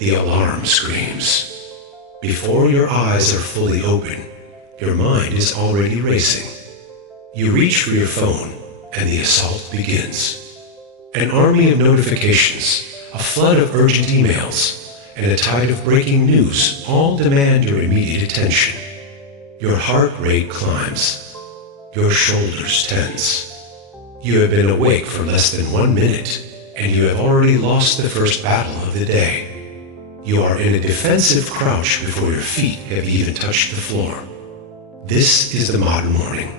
The alarm screams. Before your eyes are fully open, your mind is already racing. You reach for your phone, and the assault begins. An army of notifications, a flood of urgent emails, and a tide of breaking news all demand your immediate attention. Your heart rate climbs. Your shoulders tense. You have been awake for less than 1 minute, and you have already lost the first battle of the day. You are in a defensive crouch before your feet have even touched the floor. This is the modern morning.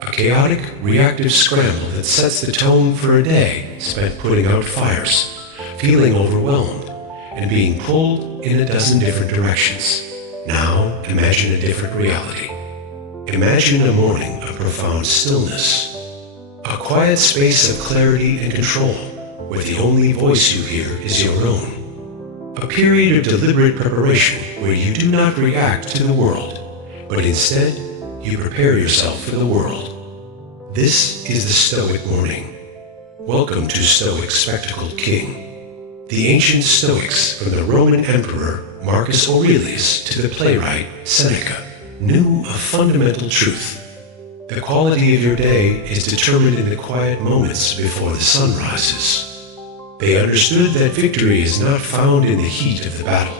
A chaotic, reactive scramble that sets the tone for a day spent putting out fires, feeling overwhelmed, and being pulled in a dozen different directions. Now imagine a different reality. Imagine a morning of profound stillness. A quiet space of clarity and control, where the only voice you hear is your own. A period of deliberate preparation where you do not react to the world, but instead you prepare yourself for the world. This is the Stoic morning. Welcome to Stoic Spectacled King. The ancient Stoics, from the Roman Emperor Marcus Aurelius to the playwright Seneca, knew a fundamental truth. The quality of your day is determined in the quiet moments before the sun rises. They understood that victory is not found in the heat of the battle,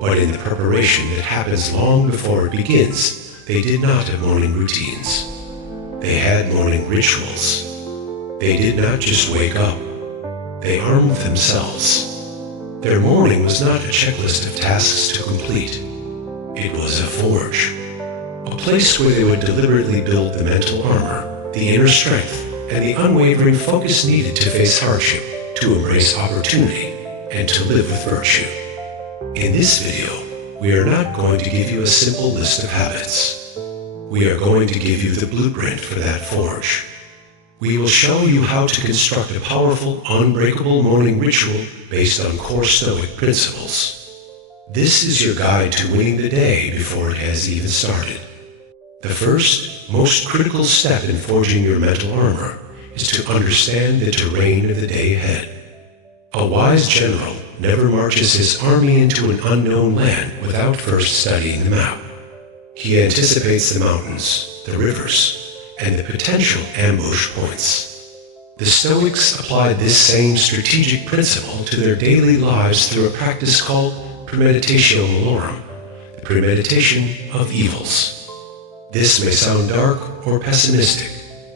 but in the preparation that happens long before it begins. They did not have morning routines. They had morning rituals. They did not just wake up. They armed themselves. Their morning was not a checklist of tasks to complete. It was a forge, a place where they would deliberately build the mental armor, the inner strength, and the unwavering focus needed to face hardship, to embrace opportunity, and to live with virtue. In this video, we are not going to give you a simple list of habits. We are going to give you the blueprint for that forge. We will show you how to construct a powerful, unbreakable morning ritual based on core Stoic principles. This is your guide to winning the day before it has even started. The first, most critical step in forging your mental armor is to understand the terrain of the day ahead. A wise general never marches his army into an unknown land without first studying the map. He anticipates the mountains, the rivers, and the potential ambush points. The Stoics applied this same strategic principle to their daily lives through a practice called premeditatio malorum, the premeditation of evils. This may sound dark or pessimistic,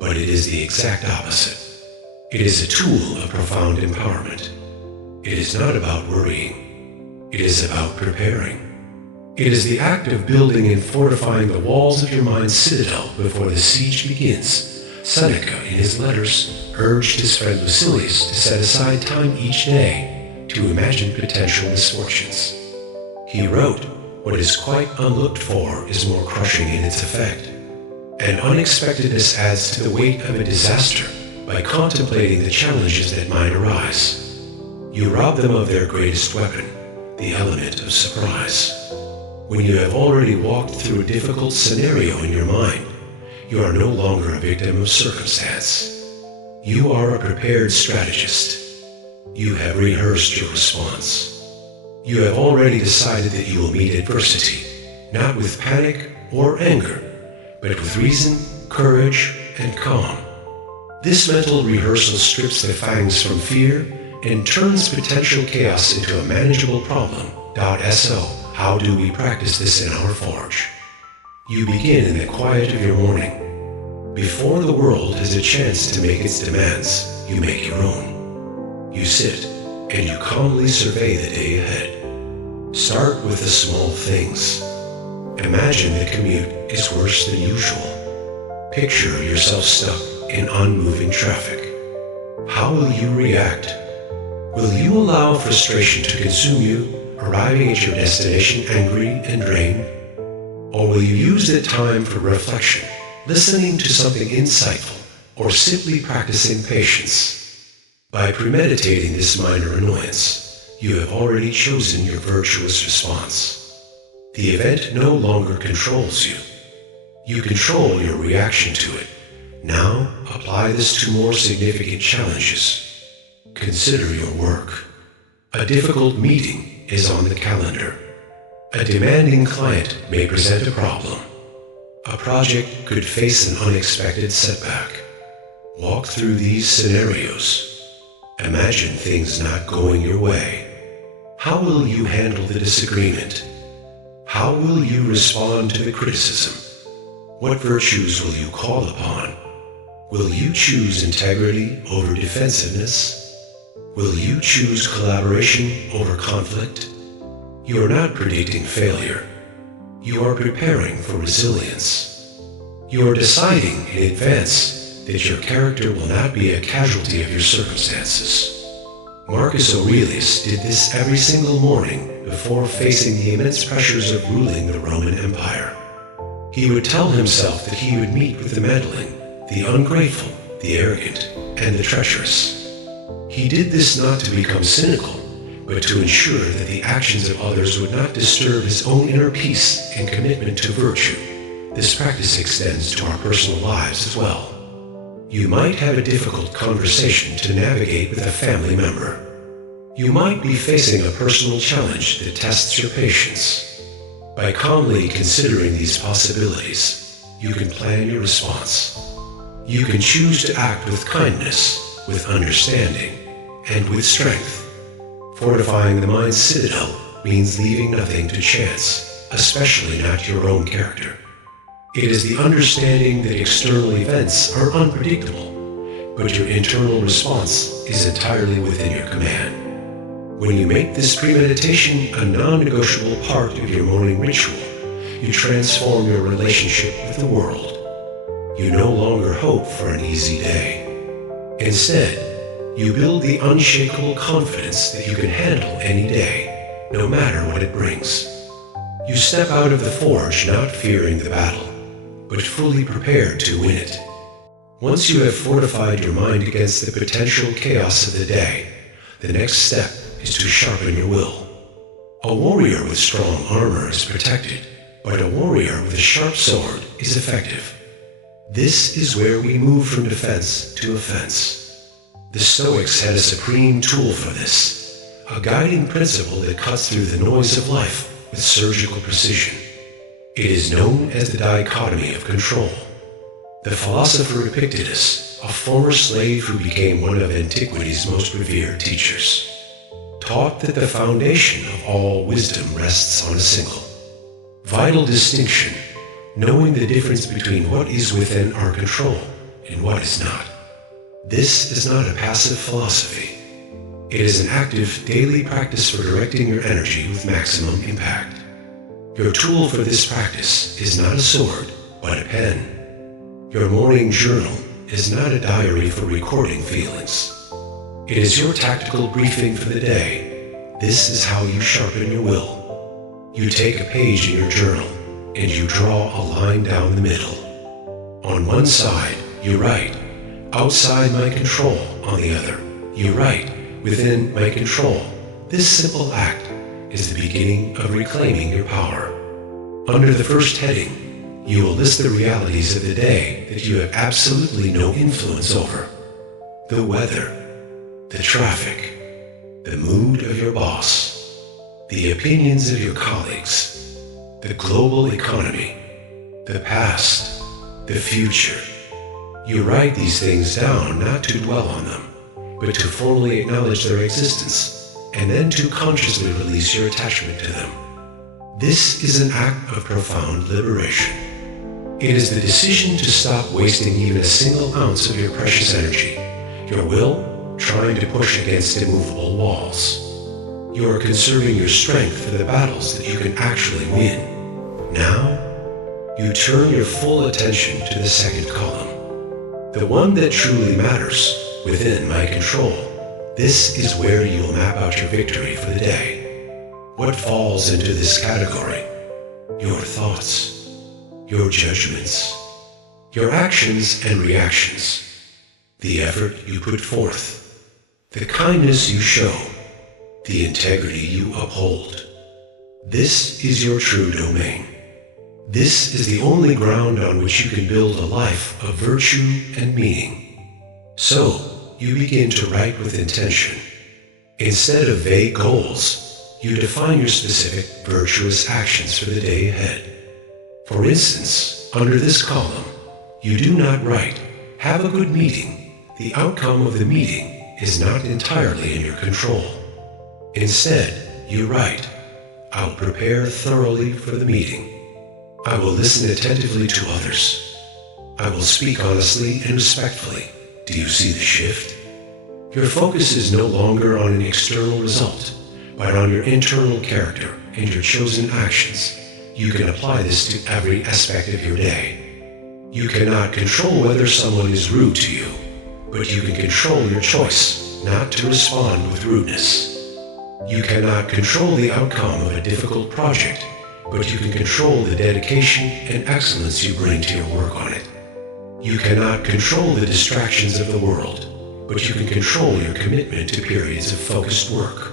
but it is the exact opposite. It is a tool of profound empowerment. It is not about worrying. It is about preparing. It is the act of building and fortifying the walls of your mind's citadel before the siege begins. Seneca, in his letters, urged his friend Lucilius to set aside time each day to imagine potential misfortunes. He wrote, "What is quite unlooked for is more crushing in its effect." And unexpectedness adds to the weight of a disaster by contemplating the challenges that might arise. You rob them of their greatest weapon, the element of surprise. When you have already walked through a difficult scenario in your mind, you are no longer a victim of circumstance. You are a prepared strategist. You have rehearsed your response. You have already decided that you will meet adversity, not with panic or anger, but with reason, courage, and calm. This mental rehearsal strips the fangs from fear and turns potential chaos into a manageable problem. So, how do we practice this in our forge? You begin in the quiet of your morning. Before the world has a chance to make its demands, you make your own. You sit, and you calmly survey the day ahead. Start with the small things. Imagine the commute is worse than usual. Picture yourself stuck in unmoving traffic. How will you react? Will you allow frustration to consume you, arriving at your destination angry and drained? Or will you use the time for reflection, listening to something insightful, or simply practicing patience? By premeditating this minor annoyance, you have already chosen your virtuous response. The event no longer controls you. You control your reaction to it. Now, apply this to more significant challenges. Consider your work. A difficult meeting is on the calendar. A demanding client may present a problem. A project could face an unexpected setback. Walk through these scenarios. Imagine things not going your way. How will you handle the disagreement? How will you respond to the criticism? What virtues will you call upon? Will you choose integrity over defensiveness? Will you choose collaboration over conflict? You are not predicting failure. You are preparing for resilience. You are deciding in advance that your character will not be a casualty of your circumstances. Marcus Aurelius did this every single morning before facing the immense pressures of ruling the Roman Empire. He would tell himself that he would meet with the meddling, the ungrateful, the arrogant, and the treacherous. He did this not to become cynical, but to ensure that the actions of others would not disturb his own inner peace and commitment to virtue. This practice extends to our personal lives as well. You might have a difficult conversation to navigate with a family member. You might be facing a personal challenge that tests your patience. By calmly considering these possibilities, you can plan your response. You can choose to act with kindness, with understanding, and with strength. Fortifying the mind's citadel means leaving nothing to chance, especially not your own character. It is the understanding that external events are unpredictable, but your internal response is entirely within your command. When you make this premeditation a non-negotiable part of your morning ritual, you transform your relationship with the world. You no longer hope for an easy day. Instead, you build the unshakable confidence that you can handle any day, no matter what it brings. You step out of the forge not fearing the battle, but fully prepared to win it. Once you have fortified your mind against the potential chaos of the day, the next step is to sharpen your will. A warrior with strong armor is protected, but a warrior with a sharp sword is effective. This is where we move from defense to offense. The Stoics had a supreme tool for this, a guiding principle that cuts through the noise of life with surgical precision. It is known as the dichotomy of control. The philosopher Epictetus, a former slave who became one of antiquity's most revered teachers, taught that the foundation of all wisdom rests on a single, vital distinction, knowing the difference between what is within our control and what is not. This is not a passive philosophy. It is an active daily practice for directing your energy with maximum impact. Your tool for this practice is not a sword, but a pen. Your morning journal is not a diary for recording feelings. It is your tactical briefing for the day. This is how you sharpen your will. You take a page in your journal, and you draw a line down the middle. On one side, you write, "Outside my control." On the other, you write, "Within my control." This simple act is the beginning of reclaiming your power. Under the first heading, you will list the realities of the day that you have absolutely no influence over. The weather, the traffic, the mood of your boss, the opinions of your colleagues, the global economy, the past, the future. You write these things down not to dwell on them, but to formally acknowledge their existence, and then to consciously release your attachment to them. This is an act of profound liberation. It is the decision to stop wasting even a single ounce of your precious energy, your will, trying to push against immovable walls. You are conserving your strength for the battles that you can actually win. Now, you turn your full attention to the second column, the one that truly matters, within my control. This is where you will map out your victory for the day. What falls into this category? Your thoughts, your judgments, your actions and reactions, the effort you put forth, the kindness you show, the integrity you uphold. This is your true domain. This is the only ground on which you can build a life of virtue and meaning. So, you begin to write with intention. Instead of vague goals, you define your specific virtuous actions for the day ahead. For instance, under this column, you do not write, "Have a good meeting." The outcome of the meeting is not entirely in your control. Instead, you write, "I'll prepare thoroughly for the meeting. I will listen attentively to others. I will speak honestly and respectfully." Do you see the shift? Your focus is no longer on an external result, but on your internal character and your chosen actions. You can apply this to every aspect of your day. You cannot control whether someone is rude to you, but you can control your choice not to respond with rudeness. You cannot control the outcome of a difficult project, but you can control the dedication and excellence you bring to your work on it. You cannot control the distractions of the world, but you can control your commitment to periods of focused work.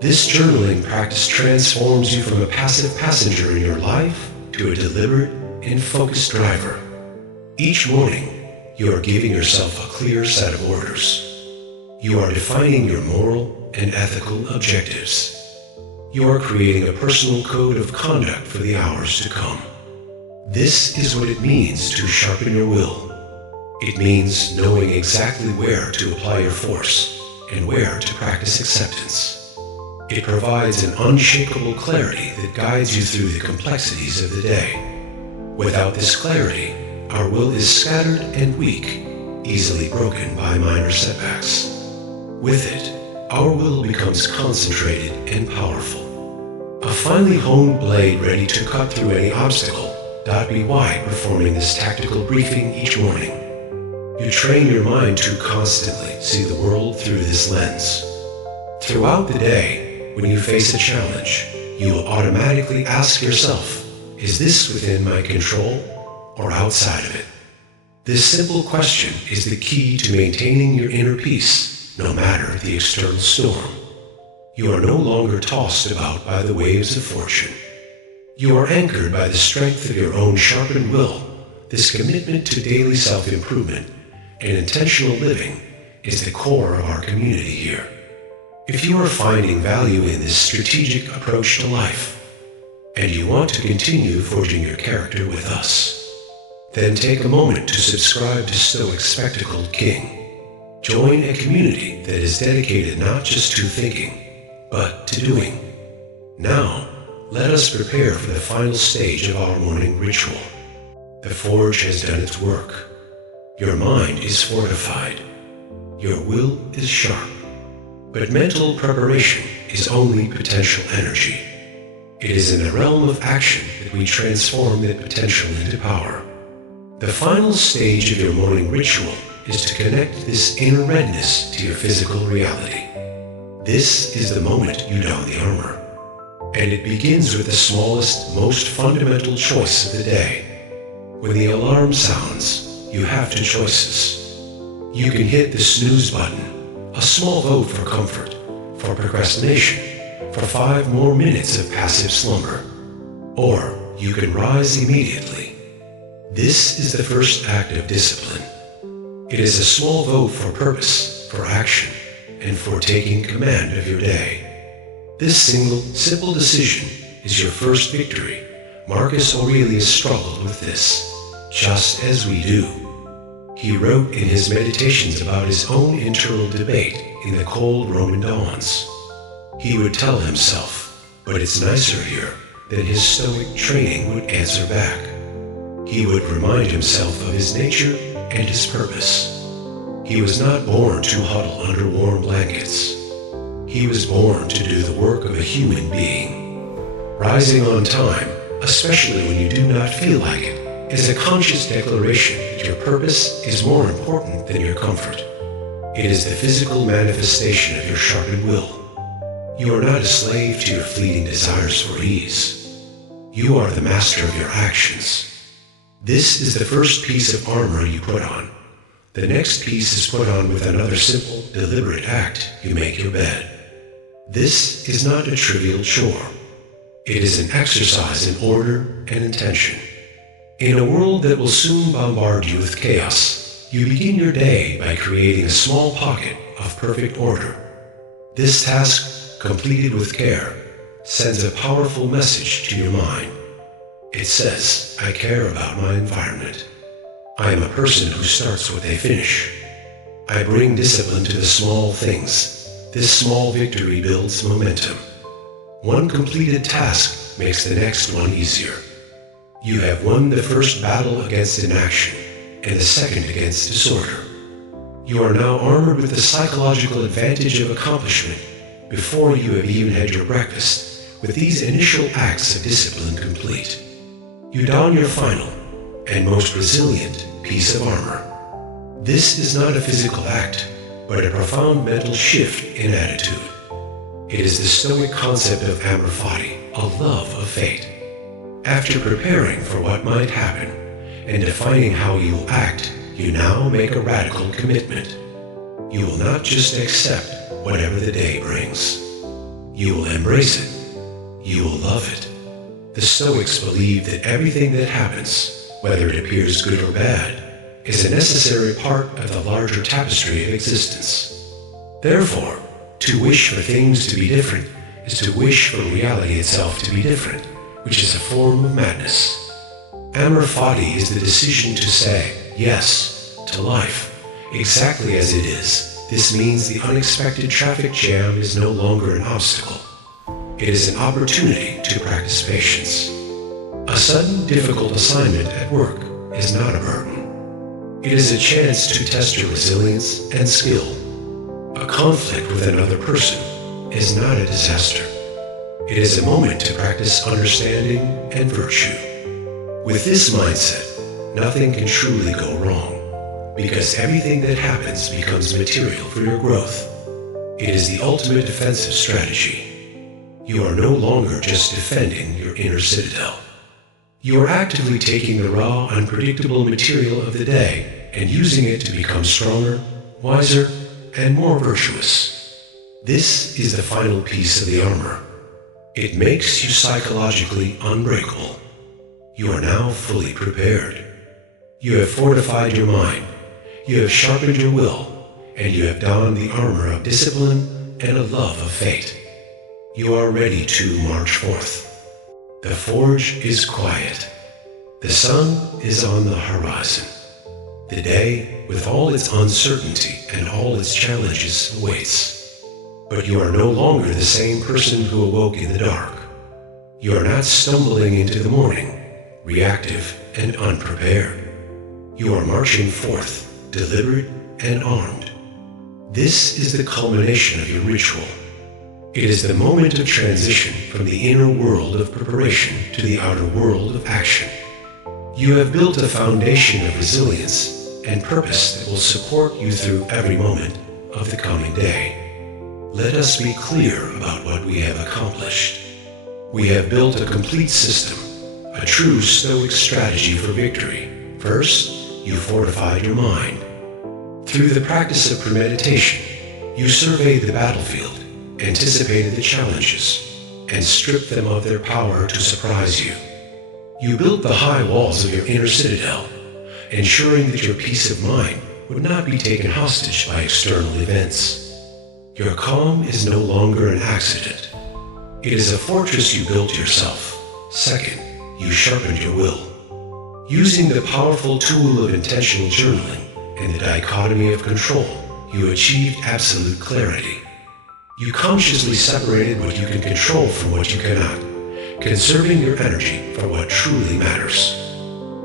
This journaling practice transforms you from a passive passenger in your life to a deliberate and focused driver. Each morning, you are giving yourself a clear set of orders. You are defining your moral and ethical objectives. You are creating a personal code of conduct for the hours to come. This is what it means to sharpen your will. It means knowing exactly where to apply your force and where to practice acceptance. It provides an unshakable clarity that guides you through the complexities of the day. Without this clarity, our will is scattered and weak, easily broken by minor setbacks. With it, our will becomes concentrated and powerful. A finely honed blade ready to cut through any obstacle. Be why performing this tactical briefing each morning. You train your mind to constantly see the world through this lens. Throughout the day, when you face a challenge, you will automatically ask yourself, is this within my control or outside of it? This simple question is the key to maintaining your inner peace, no matter the external storm. You are no longer tossed about by the waves of fortune. You are anchored by the strength of your own sharpened will. This commitment to daily self-improvement and intentional living is the core of our community here. If you are finding value in this strategic approach to life, and you want to continue forging your character with us, then take a moment to subscribe to Stoic Spectacled King. Join a community that is dedicated not just to thinking, but to doing. Now, let us prepare for the final stage of our morning ritual. The forge has done its work. Your mind is fortified. Your will is sharp. But mental preparation is only potential energy. It is in the realm of action that we transform that potential into power. The final stage of your morning ritual is to connect this inner readiness to your physical reality. This is the moment you don the armor. And it begins with the smallest, most fundamental choice of the day. When the alarm sounds, you have two choices. You can hit the snooze button, a small vote for comfort, for procrastination, for 5 more minutes of passive slumber. Or you can rise immediately. This is the first act of discipline. It is a small vote for purpose, for action, and for taking command of your day. This single, simple decision is your first victory. Marcus Aurelius struggled with this, just as we do. He wrote in his meditations about his own internal debate in the cold Roman dawns. He would tell himself, "But it's nicer here," than his Stoic training would answer back. He would remind himself of his nature and his purpose. He was not born to huddle under warm blankets. He was born to do the work of a human being. Rising on time, especially when you do not feel like it, is a conscious declaration that your purpose is more important than your comfort. It is the physical manifestation of your sharpened will. You are not a slave to your fleeting desires for ease. You are the master of your actions. This is the first piece of armor you put on. The next piece is put on with another simple, deliberate act. You make your bed. This is not a trivial chore. It is an exercise in order and intention. In a world that will soon bombard you with chaos, you begin your day by creating a small pocket of perfect order. This task completed with care, sends a powerful message to your mind. It says, I care about my environment. I am a person who starts what they finish. I bring discipline to the small things. This small victory builds momentum. One completed task makes the next one easier. You have won the first battle against inaction and the second against disorder. You are now armored with the psychological advantage of accomplishment before you have even had your breakfast, with these initial acts of discipline complete. You don your final and most resilient piece of armor. This is not a physical act, but a profound mental shift in attitude. It is the Stoic concept of amor fati, a love of fate. After preparing for what might happen and defining how you will act, you now make a radical commitment. You will not just accept whatever the day brings. You will embrace it. You will love it. The Stoics believe that everything that happens, whether it appears good or bad, is a necessary part of the larger tapestry of existence. Therefore, to wish for things to be different is to wish for reality itself to be different, which is a form of madness. Amor fati is the decision to say yes to life, exactly as it is. This means the unexpected traffic jam is no longer an obstacle. It is an opportunity to practice patience. A sudden, difficult assignment at work is not a burden. It is a chance to test your resilience and skill. A conflict with another person is not a disaster. It is a moment to practice understanding and virtue. With this mindset, nothing can truly go wrong, because everything that happens becomes material for your growth. It is the ultimate defensive strategy. You are no longer just defending your inner citadel. You are actively taking the raw, unpredictable material of the day and using it to become stronger, wiser, and more virtuous. This is the final piece of the armor. It makes you psychologically unbreakable. You are now fully prepared. You have fortified your mind, you have sharpened your will, and you have donned the armor of discipline and a love of fate. You are ready to march forth. The forge is quiet. The sun is on the horizon. The day, with all its uncertainty and all its challenges, awaits. But you are no longer the same person who awoke in the dark. You are not stumbling into the morning, reactive and unprepared. You are marching forth, deliberate and armed. This is the culmination of your ritual. It is the moment of transition from the inner world of preparation to the outer world of action. You have built a foundation of resilience and purpose that will support you through every moment of the coming day. Let us be clear about what we have accomplished. We have built a complete system, a true Stoic strategy for victory. First, you fortified your mind. Through the practice of premeditation, you surveyed the battlefield, anticipated the challenges, and stripped them of their power to surprise you. You built the high walls of your inner citadel, ensuring that your peace of mind would not be taken hostage by external events. Your calm is no longer an accident. It is a fortress you built yourself. Second, you sharpened your will. Using the powerful tool of intentional journaling and the dichotomy of control, you achieved absolute clarity. You consciously separated what you can control from what you cannot, conserving your energy for what truly matters.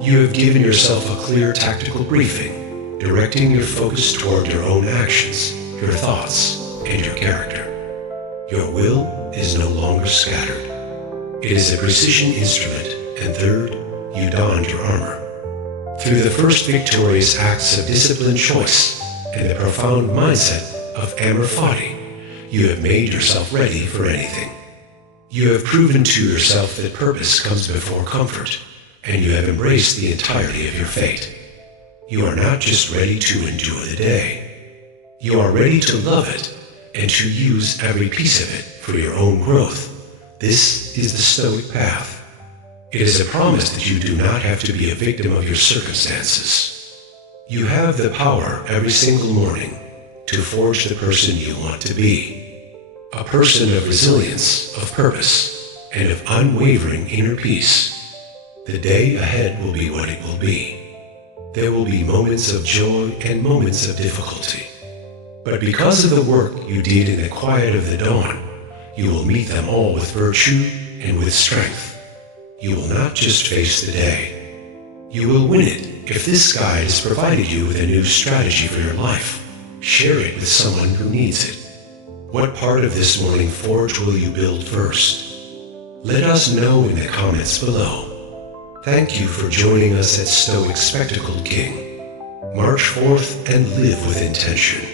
You have given yourself a clear tactical briefing, directing your focus toward your own actions, your thoughts, and your character. Your will is no longer scattered. It is a precision instrument, and third, you donned your armor. Through the first victorious acts of disciplined choice and the profound mindset of amor fati, you have made yourself ready for anything. You have proven to yourself that purpose comes before comfort, and you have embraced the entirety of your fate. You are not just ready to endure the day. You are ready to love it and to use every piece of it for your own growth. This is the Stoic path. It is a promise that you do not have to be a victim of your circumstances. You have the power every single morning to forge the person you want to be. a person of resilience, of purpose, and of unwavering inner peace. The day ahead will be what it will be. There will be moments of joy and moments of difficulty. But because of the work you did in the quiet of the dawn, you will meet them all with virtue and with strength. You will not just face the day. You will win it if this guide has provided you with a new strategy for your life. Share it with someone who needs it. What part of this morning forge will you build first? Let us know in the comments below. Thank you for joining us at Stoic Spectacled King. March forth and live with intention.